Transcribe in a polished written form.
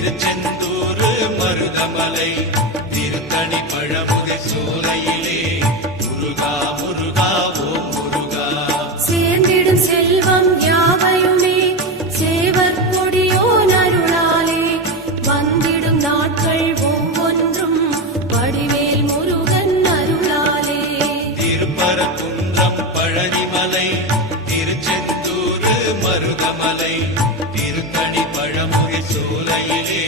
திருச்செந்தூர் மருதமலை திருத்தணி பழமுகை சோலையிலே முருகா முருகா ஓம் முருகா. சேர்ந்திடும் செல்வம் யாவையுமே சேவர் கொடியோன் அருளாலே வந்திடும் நாட்கள் ஒவ்வொன்றும் வடிவேல் முருகன் அருளாலே. திருப்பரங்குன்றம் பழனிமலை திருச்செந்தூர் மருதமலை திருத்தணி பழமுகை சோலையிலே